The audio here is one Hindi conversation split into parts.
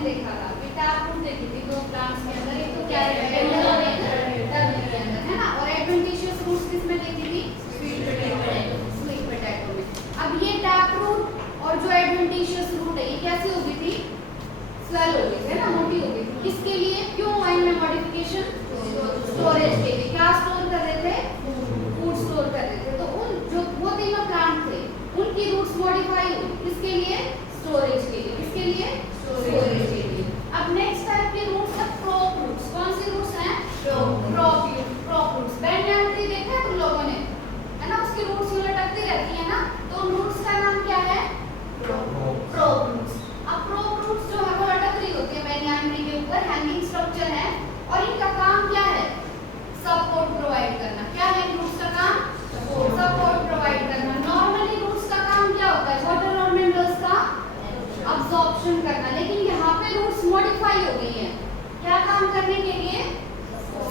हमने देखा था कि टैप रूट देखी थी दो प्लांट्स के अंदर, एक तो क्या है टेंडर और एक टर्मिनल के अंदर, है ना। और एडवेंटिशियस रूट्स किसमें देखी थी? स्वीट पोटैटो में। अब ये टैप रूट और जो एडवेंटिशियस रूट है ये कैसी हो गई थी? स्वेल हो गई है ना, मोटी हो गई थी। किसके लिए? क्यों हुआ इनमें मॉडिफिकेशन? स्टोरेज के लिए। क्या स्टोर कर रहे थे? फूड स्टोर कर रहे थे। तो उन जो वो तीनों प्लांट थे उनकी रूट्स मॉडिफाई हुई किसके लिए? स्टोरेज के लिए। किसके लिए? स्टोरेज के लिए। अब नेक्स्ट टाइप के रूट्स है क्रॉप रूट्स। कौन सी रूट्स हैं? Crop roots. बैंगन ट्री देखा है तुम लोगों ने, है ना, उसकी रूट्स यूं लटकती रहती है ना, तो उन रूट्स का नाम क्या है? Crop roots. अब क्रॉप रूट्स जो है वो लटक रही होती है बैंगन ट्री के ऊपर, हैंगिंग स्ट्रक्चर है, और इनका काम क्या है? सपोर्ट प्रोवाइड करना। क्या है इन रूट्स का काम? सपोर्ट प्रोवाइड करना। नॉर्मली रूट्स का काम क्या होता है? वाटर और मिनरल्स का अब्जॉर्प्शन करना, लेकिन यहाँ पे रूट्स मॉडिफाई हो गई हैं। क्या काम करने के लिए?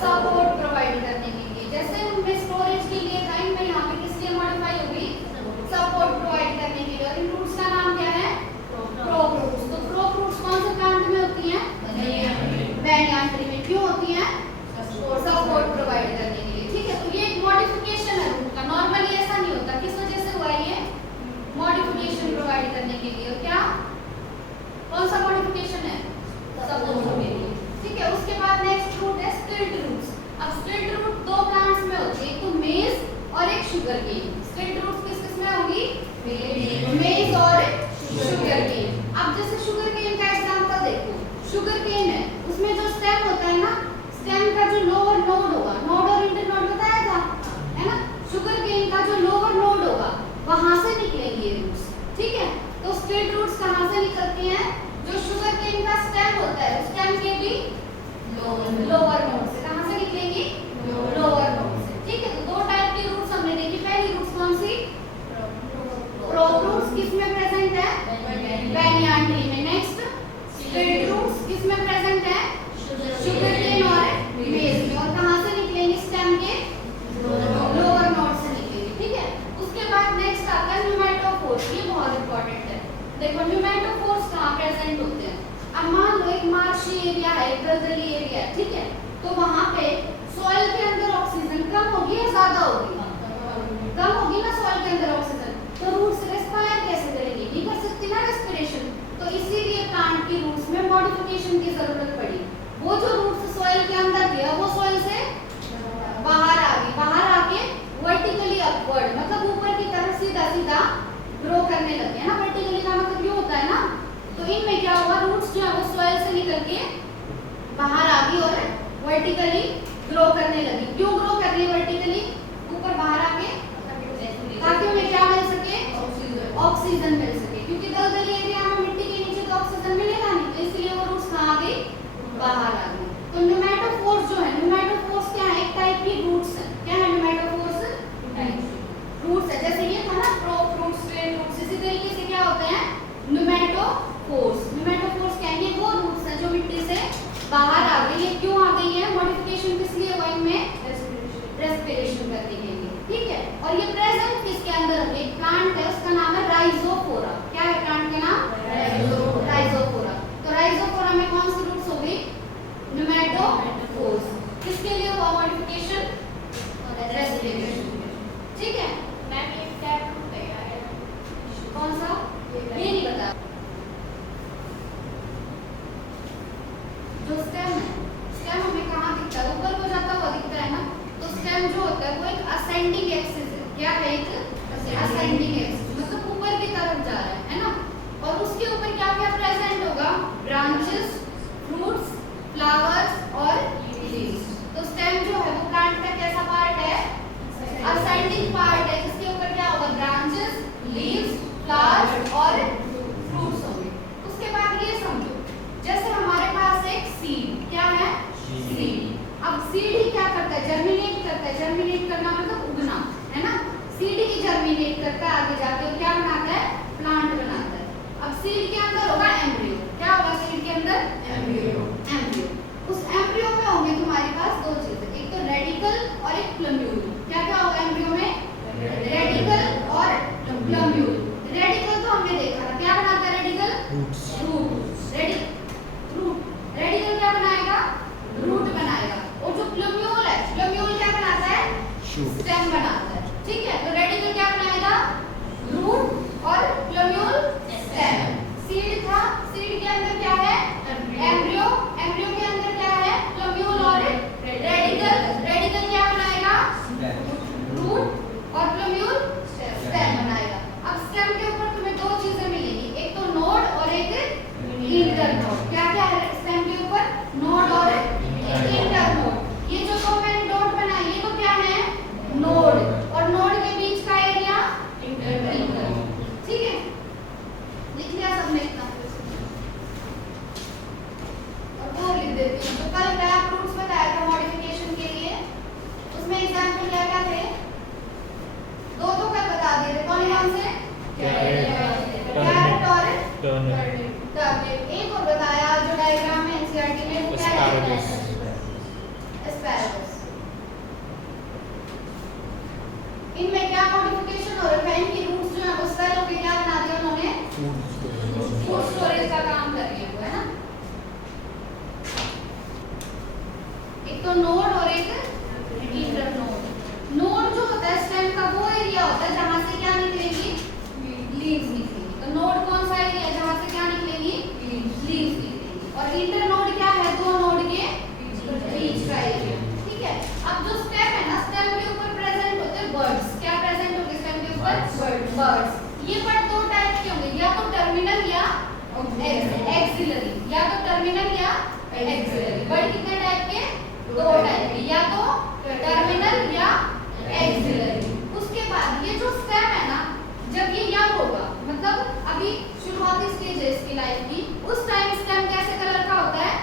सपोर्ट प्रोवाइड करने के लिए। जैसे उनमें स्टोरेज के लिए था, इनमें यहाँ पे किस लिए मॉडिफाई हो गई? सपोर्ट प्रोवाइड करने के लिए। और इन रूट्स का नाम क्या है? Crop roots. तो क्रॉप रूट्स कौन से प्लांट में होती हैं? बैंगन ट्री में। क्यों होती हैं? सपोर्ट प्रोवाइड करने के लिए। ठीक है, तो ये एक मॉडिफिकेशन है रूट का। नॉर्मली ऐसा नहीं होता। किस वजह से हुआ ये? मॉडिफिकेशन प्रोवाइड करने के लिए। और क्या, कौन सा मॉडिफिकेशन है? सपोर्ट के लिए। ठीक है, उसके बाद नेक्स्ट रूट है स्प्लिट रूट्स। अब स्प्लिट रूट दो प्लांट्स में होती है, एक तो मेज और एक शुगर केन। स्प्लिट रूट्स किस किस में होगी? मेज और शुगर केन। अब जैसे शुगर केन का एग्जांपल देखो, शुगर केन है, उसमें जो स्टेम होता है ना, स्टेम का जो लोअर नोड होगा, नोड और इंटरनोड बताया था, है ना। शुगर केन का जो लोअर नोड होगा वहां से निकलेंगे ये रूट्स। ठीक है, तो स्प्लिट रूट्स कहां से निकलती हैं? जो शुगर केन का स्टेम होता है, स्टेम के भी लोअर नोड से। कहां से निकलेंगी? लोअर नोड से। ठीक है, तो दो टाइप की रूट्स हमने देखी। पहली रूट्स कौन सी? Crop roots. किसमें प्रेजेंट है? बैंगन ट्री में। नेक्स्ट स्प्लिट रूट्स किसमें प्रेजेंट है? शुगर केन और मेज में। और कहां से निकलेंगे? स्टेम के लोअर नोड से निकलेंगे। ठीक है, उसके बाद नेक्स्ट आता है न्यूमेटोफोर्स। ये बहुत इंपॉर्टेंट है। देखो न्यूमेटोफोर्स कहां प्रेजेंट होते हैं? अब मान लो एक मार्शी एरिया है, एक दलदली एरिया है, ठीक है, तो वहां पे सॉइल के अंदर ऑक्सीजन कम होगी या ज्यादा होगी? कम होगी ना सॉइल के अंदर ऑक्सीजन, तो रूट्स रेस्पायर कैसे करेंगी? नहीं कर सकती ना रेस्पिरेशन। तो इसीलिए प्लांट की रूट्स में मॉडिफिकेशन की जरूरत पड़ी। वो जो रूट्स सॉइल के अंदर थे वो सॉइल से बाहर आ गई, बाहर आके वर्टिकली अपवर्ड, मतलब ऊपर की तरफ सीधा सीधा ग्रो करने लगे, है ना। वर्टिकली का मतलब ये होता है ना। तो इनमें क्या हुआ? रूट्स जो है वो सॉइल से निकल के बाहर आ गई और वर्टिकली ग्रो करने लगी। क्यों ग्रो कर रही है वर्टिकली? ऊपर बाहर आके, ताकि उन्हें क्या मिल सके? ऑक्सीजन मिल सके। क्योंकि दलदली एरिया में मिट्टी के नीचे तो ऑक्सीजन मिलेगा नहीं, तो इसलिए वो रूट्स कहां आ गई? बाहर आ गई। तो न्यूमेटोफोर्स जो है, न्यूमेटोफोर्स क्या है? एक टाइप की रूट्स है। क्या है न्यूमेटोफोर्स? रूट्स है। जैसे ये था ना क्रॉप रूट्स, स्प्लिट रूट्स, इसी तरीके से क्या होते हैं? न्यूमेटोफोर्स। न्यूमेटोफोर्स क्या है? ये वो रूट्स हैं जो मिट्टी से बाहर आ गई है। क्यों आ गई है? मॉडिफिकेशन किस लिए हुआ इनमें? रेस्पिरेशन करने के लिए। ठीक है, और ये प्रेजेंट किसके अंदर है? एक प्लांट है, उसका नाम है राइजोफोरा। क्या है प्लांट का नाम? राइजोफोरा। तो राइजोफोरा में कौन सी रूट्स हो गई? न्यूमेटोफोर्स। किसके लिए हुआ मॉडिफिकेशन? रेस्पिरेशन। ठीक है, मैम ये टैप रूट है कौन सा? ये नहीं पता। जो स्टेम है, स्टेम हमें कहाँ दिखता है? ऊपर को जाता हुआ दिखता है ना। तो स्टेम जो होता है वो एक असेंडिंग एक्सिस है। क्या है? एक असेंडिंग एक्सिस, मतलब ऊपर की तरफ जा रहा है ना। और उसके ऊपर क्या क्या प्रेजेंट होगा? ब्रांचेस, फ्रूट्स, फ्लावर्स और लीव्स। तो स्टेम जो है वो प्लांट का कैसा पार्ट है? असेंडिंग पार्ट है, जिसके ऊपर क्या होगा? ब्रांचेस, लीव्स, फ्लावर्स और फ्रूट्स होंगे। उसके बाद ये समझो, जैसे हमारे पास एक सीड, क्या है? सीड। अब सीड ही क्या करता है? जर्मिनेट करता है। जर्मिनेट करना मतलब उगना, है ना। सीड ही जर्मिनेट करता है, आगे जाके और क्या बनाता है? प्लांट बनाता है। अब सीड के अंदर होगा एम्ब्रियो। क्या होगा सीड के अंदर? एम्ब्रियो। उस एम्ब्रियो में होंगे तुम्हारे पास दो चीजें, एक तो रेडिकल और एक प्लम्यूल। क्या क्या होगा एम्ब्रियो में? रेडिकल और प्लम्यूल। रेडिकल तो हमने देखा था, क्या बनाता है रेडिकल? रूट। और प्लूम्यूल स्टेम बनाएगा। अब स्टेम के ऊपर तुम्हें दो चीजें मिलेंगी, एक तो नोड और एक इंटरनोड। क्या क्या है स्टेम के ऊपर? नोड और इंटरनोड। ये जो तो मैंने डॉट बनाई ये तो क्या है? नोड, और नोड के बीच का एरिया इंटरनोड। ठीक है, लिख लिया सबने इतना? और वो लिख देती हूँ। तो कल टैप रूट्स बताया था मॉडिफिकेशन के लिए, उसमें एग्जांपल क्या क्या थे? दो तो कल बता दिए थे, कौन कौन से? कैरेट और टर्निप। एक और बताया जो डायग्राम में एनसीईआरटी में, वो क्या है? एस्पैरागस। इनमें क्या मॉडिफिकेशन हो रहा है? इनकी रूट्स जो है वो सेल के क्या बना दिया उन्होंने? फूड स्टोरेज का काम कर रही है, है ना? एक तो नोड और एक इंटरनोड। नोड जो होता है स्टेम का वो एरिया होता है जहां से क्या निकलेगी? लीव्स निकलेगी। तो नोड कौन सा एरिया है जहां से क्या निकलेगी? लीव्स निकलेगी। और इंटरनोड क्या है? दो नोड के बीच का एरिया। ठीक है, अब जो स्टेम है ना, स्टेम के ऊपर प्रेजेंट होते हैं बर्ड्स। क्या प्रेजेंट होंगे स्टेम के ऊपर? बर्ड्स। ये बर्ड दो टाइप के होंगे, या तो टर्मिनल या एक्सिलरी, या तो टर्मिनल या एक्सिलरी। बर्ड कितने टाइप के? दो टाइप के, या तो टर्मिनल या एक्सिलरी। उसके बाद ये जो स्टेम है ना, जब ये यंग होगा, मतलब अभी शुरुआती स्टेज है इसकी लाइफ की, उस टाइम स्टेम कैसे कलर का होता है?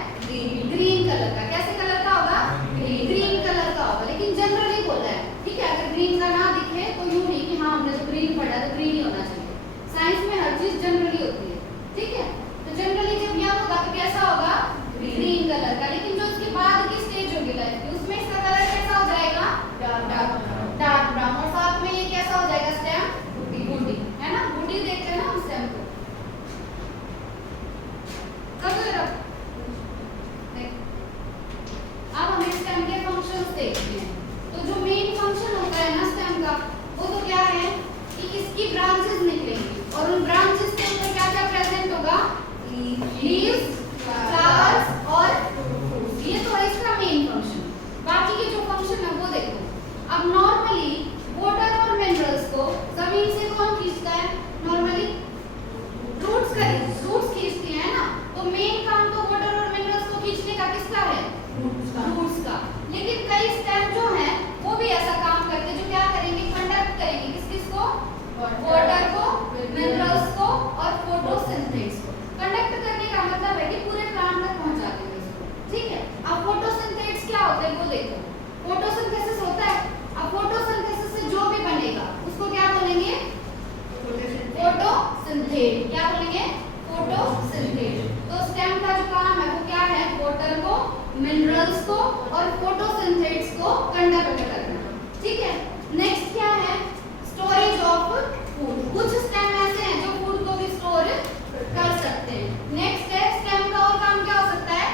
ग्रीन कलर का। कैसे कलर का होगा? ग्रीन कलर का होगा। लेकिन जनरली बोला है, ठीक है, अगर ग्रीन का ना दिखे तो यूं नहीं कि हाँ हमने तो ग्रीन पढ़ा तो ग्रीन ही होना चाहिए। साइंस में हर चीज जनरली होती है, ठीक है। तो जनरली जब यंग होगा तो कैसा होगा? ग्रीन कलर का। लेकिन जो उसके बाद की स्टेज होगी लाइफ की, उसमें इसका कलर कैसा हो जाएगा? Dark brown. और साथ में ये कैसा हो जाएगा स्टेम? बूटी, है ना? बूटी देखते हैं ना हम स्टेम को। अब हमें स्टेम के फंक्शंस देखते हैं। तो जो मेन फंक्शन होता है ना स्टेम का, वो तो क्या है कि इसकी ब्रांचेस निकलेंगी और उन ब्रांचेस के ऊपर क्या क्या प्रेजेंट होगा? लीव्स, फ्लावर्स और फ्रूट्स। ये तो है इसका मेन फंक्शन। बाकी के जो फंक्शन है वो देखो। अब नॉर्मली वाटर और मिनरल्स को जमीन से कौन खींचता है? नॉर्मली रूट्स खींचती हैं ना। तो मेन काम तो वाटर और मिनरल्स को खींचने का किसका है? रूट्स का। लेकिन कई स्टेम जो है वो भी ऐसा काम करते हैं, जो क्या करेंगे? कंडक्ट करेंगे किस को? वाटर को, मिनरल्स को और फोटोसिंथेसिस को। कंडक्ट करने का मतलब है कि पूरे प्लांट तक पहुंचा देंगे इसको, ठीक है। अब फोटोसिंथेसिस क्या होता है वो देखो। फोटोसिंथेसिस होता है, अब फोटोसिंथेसिस से जो भी बनेगा उसको क्या बोलेंगे? फोटोसिंथेट। क्या बोलेंगे? फोटोसिंथेट। तो स्टेम का जो काम है वो क्या है? वाटर को, मिनरल्स को और फोटोसिंथेट्स को कंडक्ट करना, ठीक है। नेक्स्ट क्या है? Storage of food. कुछ स्टेम ऐसे हैं जो फूड को भी स्टोर कर सकते हैं। नेक्स्ट है स्टेम का और काम क्या हो सकता है?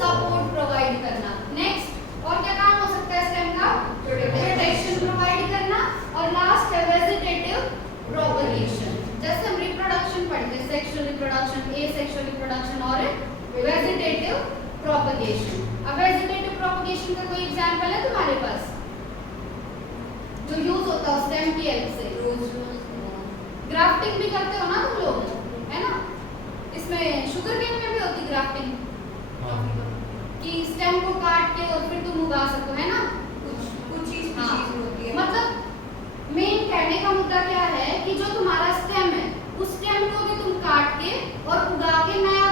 सपोर्ट प्रोवाइड करना। नेक्स्ट और क्या काम हो सकता है स्टेम का? प्रोटेक्शन प्रोवाइड करना। और लास्ट है वेजिटेटिव प्रोपगेशन। जैसे हम रिप्रोडक्शन पढ़ते हैं, सेक्सुअल रिप्रोडक्शन, एसेक्सुअल रिप्रोडक्शन और वेजिटेटिव प्रोपगेशन। अब वेजिटेटिव प्रोपगेशन का कोई एग्जांपल है तुम्हारे पास जो यूज होता है स्टेम की हेल्प से? ग्राफ्टिंग भी करते हो ना तुम लोग, है ना? इसमें शुगर केन में भी होती ग्राफ्टिंग, कि स्टेम को काट के और फिर तुम उगा सको, है ना? कुछ चीज होती है। मतलब मेन कहने का मुद्दा क्या है कि जो तुम्हारा स्टेम है उस स्टेम को भी तुम काट के और उगा के नया